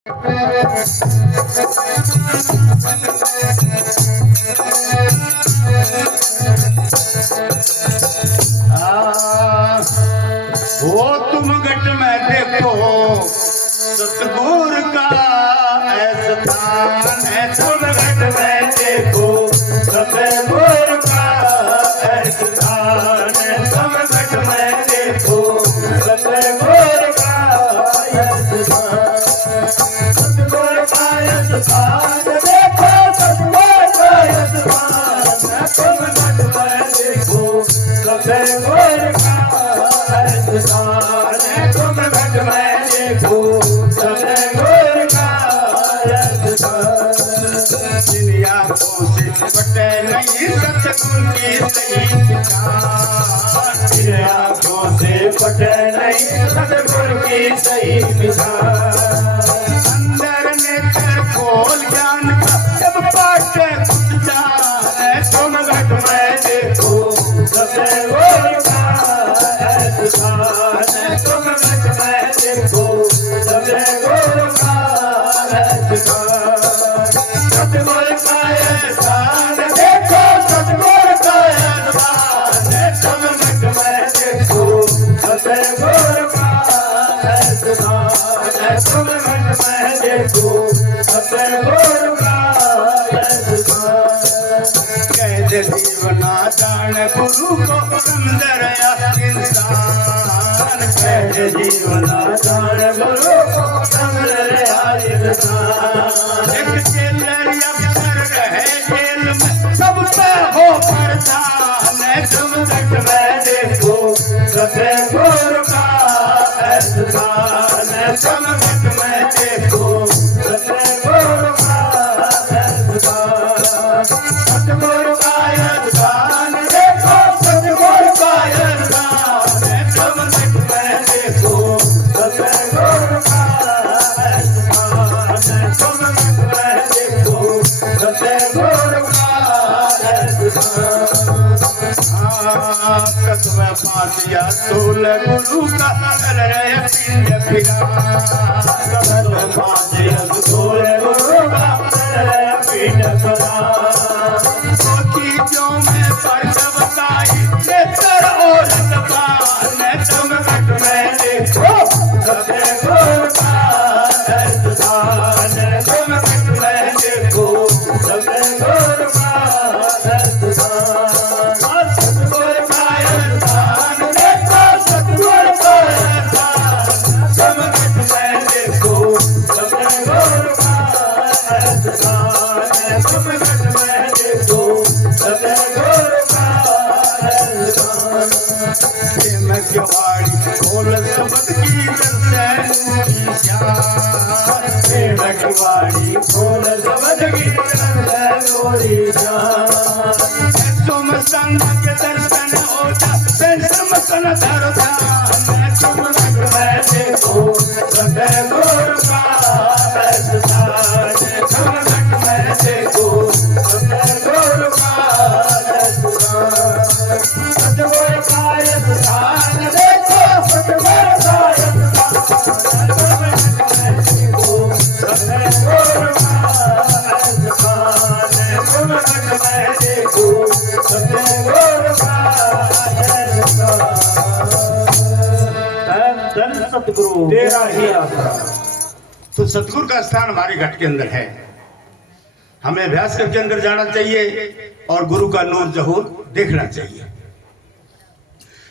वो तुम गट में देखो सतगुरु का स्थान है। तुम गट में देखो सतगुरु का स्थान है। तुम गट में देखो सतगुरु का स्थान। सतगुरु का स्थान देखो, सतगुरु का स्थान। तुम गट में देखो सतगुरु का तुम घट में देखो सतगुरु का जिन आँखों से पटे नहीं सतगुरु की सही पहचान। जिन आँखों से पटे नहीं सतगुरु की सही पहचान। अंदर नेत्र खोल ज्ञान का जब पाटे कुछ जाने। तुम घट में देखो सतगुरु का तुम घट में देखो सतगुरु का सतगुरु का स्थान देखो, सतगुरु का स्थान। तुम घट में देखो सतगुरु का स्थान। तुम घट में देखो सतगुरु का कह दे जीवना जान गुरु को समझ इंसान। कह दे जीवना जान गुरु को समझ इंसान। एक चेलर अफसर रहे जेल में सब पे हो परेशान। तुम घट में देखो सतगुरु का स्थान। तुम घट में देखो सतगुरु का स्थान। सतगुरु का स्थान देखो, सतगुरु का स्थान। तुम घट में देखो सतगुरु का स्थान। तुम घट में देखो सतगुरु का स्थान। कस्म फांसिया तोल गुरु का कर रहे पिंड फिरा। कस्म फांसिया तोल गुरु का कर रहे पिंड फिरा। चीजों में परचवताई नेत्र और जबान। तुम घट में देखो सतगुरु का स्थान। तुम घट में देखो सतगुरु का स्थान। सतगुरु का स्थान देखो, सतगुरु का स्थान। तुम घट में देखो सतगुरु का स्थान। तुम घट में देखो सतगुरु का स्थान। प्रेम किवाड़ी खोल शब्द की दर्शन की शान। प्रेम किवाड़ी खोल शब्द की दर्शन की शान। तुम संग के दर्शन हो जा समसन धर ध्यान। तुम घट में देखो सतगुरु का स्थान। तुम घट में देखो सतगुरु का स्थान। सतगुरु का स्थान देखो, सतगुरु का स्थान। तुम घट में देखो सतगुरु का स्थान। तुम घट में देखो सतगुरु का स्थान। सतगुरु तेरा ही आसरा। तो सतगुरु का स्थान हमारे घट के अंदर है। हमें अभ्यास करके अंदर जाना चाहिए और गुरु का नूर जहूर देखना चाहिए।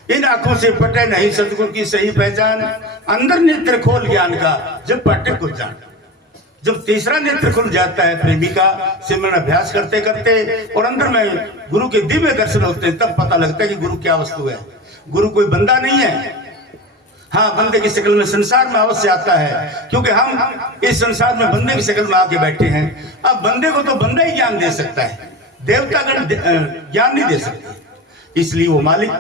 इन आंखों से पटे नहीं सतगुरु की सही पहचान। अंदर नेत्र खोल ज्ञान का जब पटे कुछ जान। जब तीसरा नेत्र खुल जाता है प्रेमिका सिमरन अभ्यास करते करते और अंदर में गुरु के दिव्य दर्शन होते हैं, तब पता लगता है कि गुरु क्या वस्तु है। गुरु कोई बंदा नहीं है। हाँ, बंदे की शक्ल में संसार में अवश्य आता है, क्योंकि हम इस संसार में बंदे की शक्ल में आके बैठे हैं। अब बंदे को तो बंदा ही ज्ञान दे सकता है, देवतागण ज्ञान नहीं दे सकते। इसलिए वो मालिक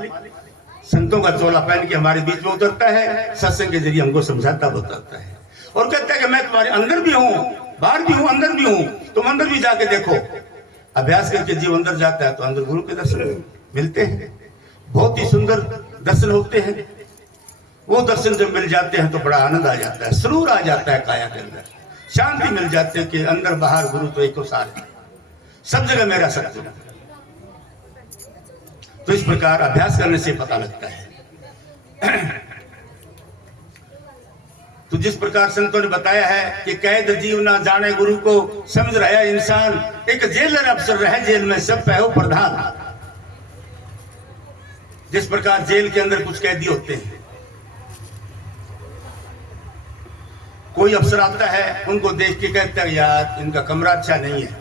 संतों का चोला पहन के हमारे बीच में उतरता है, सत्संग के जरिए हमको समझाता बताता है और कहता है कि मैं तुम्हारे अंदर भी हूँ, बाहर भी हूँ, अंदर भी हूँ, तुम अंदर भी जाके देखो। अभ्यास करके जीव अंदर जाता है तो अंदर गुरु के दर्शन मिलते हैं। बहुत ही सुंदर दर्शन होते हैं। वो दर्शन जब मिल जाते हैं तो बड़ा आनंद आ जाता है, सुरूर आ जाता है काया के अंदर। शांति मिल जाती है कि अंदर बाहर गुरु तो एक सार है, सब जगह मेरा सतगुरु। तो इस प्रकार अभ्यास करने से पता लगता है। तो जिस प्रकार संतों ने बताया है कि कैद जीव ना जाने गुरु को समझ रहा इंसान, एक जेलर अफसर रहे जेल में सब पे हो प्रधान। जिस प्रकार जेल के अंदर कुछ कैदी होते हैं, कोई अफसर आता है उनको देख के कहता है यार इनका कमरा अच्छा नहीं है,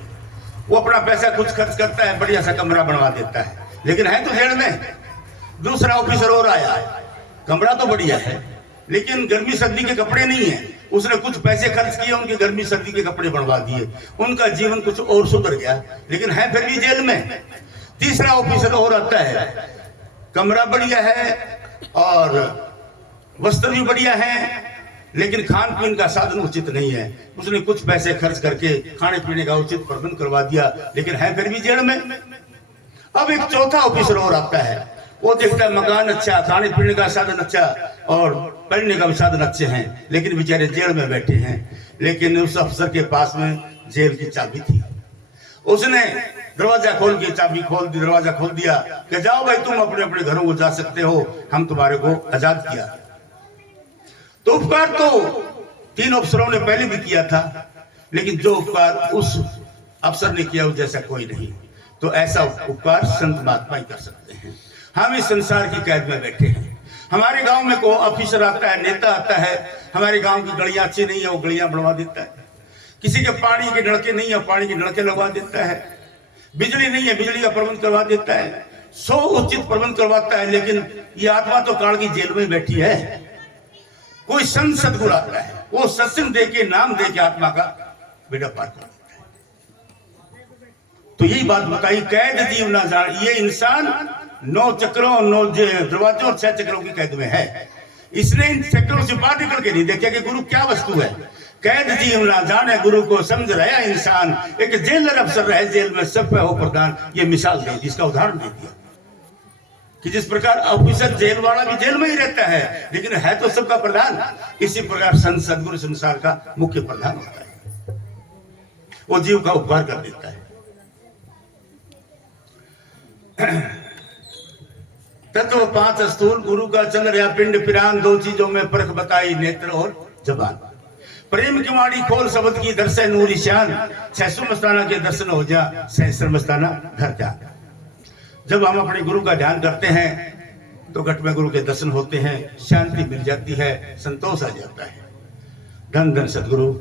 वो अपना पैसा कुछ खर्च करता है, बढ़िया सा कमरा बनवा देता है, लेकिन है तो जेल में। दूसरा ऑफिसर और आया, कमरा तो बढ़िया है लेकिन गर्मी सर्दी के कपड़े नहीं है, उसने कुछ पैसे खर्च किए, उनके गर्मी सर्दी के कपड़े बनवा दिए, उनका जीवन कुछ और सुधर गया, लेकिन है फिर भी जेल में। तीसरा ऑफिसर और आता है, कमरा बढ़िया है और वस्त्र भी बढ़िया है, लेकिन खान पीन का साधन उचित नहीं है, उसने कुछ पैसे खर्च करके खाने पीने का उचित प्रबंध करवा दिया, लेकिन है फिर भी जेल में। अब एक चौथा ऑफिसर और आता है, वो देखता है मकान अच्छा, खाने पीने का साधन अच्छा और पढ़ने का भी साधन अच्छे हैं, लेकिन बेचारे जेल में बैठे हैं। लेकिन उस अफसर के पास में जेल की चाबी थी, उसने दरवाजा खोल के चाबी खोल दी, दरवाजा खोल दिया कि जाओ भाई तुम अपने अपने घरों को जा सकते हो, हम तुम्हारे को आजाद किया। तो उपकार तो 3 अफसरों ने पहले भी किया था, लेकिन जो उपकार उस अफसर ने किया जैसा कोई नहीं। तो ऐसा उपकार संत महात्मा ही कर सकते हैं। हम इस संसार की कैद में बैठे हैं, हमारे गांव में कोई ऑफिसर आता है, नेता आता है, हमारे गांव की गलियां अच्छी नहीं है, वो गलियां बनवा देता है, किसी के पानी के नलके नहीं है, पानी के नलके लगवा देता है, बिजली नहीं है, बिजली का प्रबंध करवा देता है, 100 उचित प्रबंध करवाता है, लेकिन ये आत्मा तो काल की जेल में बैठी है। कोई संत सदगुरु आता है, वो सत्संग दे के नाम दे के आत्मा का बेड़ा पार कर देता है। तो यही बात बताई, कैद जीव ना जान, ये इंसान 9 चक्रों 9 दरवाजों 6 चक्रों की कैद में है। इसने इन चक्रों से बाहर निकल के नहीं देखा कि गुरु क्या वस्तु है। कैद जीव ना जाने गुरु को समझ रहा इंसान, एक जेलर अफसर रहे जेल में सब पे हो प्रधान। ये मिसाल दे दी, इसका उदाहरण दे दिया कि जिस प्रकार ऑफिसर जेल वाला भी जेल में ही रहता है, लेकिन है तो सबका प्रधान। इसी प्रकार संत सदगुरु संसार का मुख्य प्रधान होता है, वो जीव का उपकार कर देता है। तत्व 5 स्थूल गुरु का चंद्र या पिंड पिरान, 2 चीजों में परख बताई, नेत्र और जबान। प्रेम की वाणी खोल शब्द की दर से नूरी शान, 600 मस्ताना के दर्शन हो जा, 600 मस्ताना घर जा। जब हम अपने गुरु का ध्यान करते हैं तो घट में गुरु के दर्शन होते हैं, शांति मिल जाती है, संतोष आ जाता है। धन धन सदगुरु।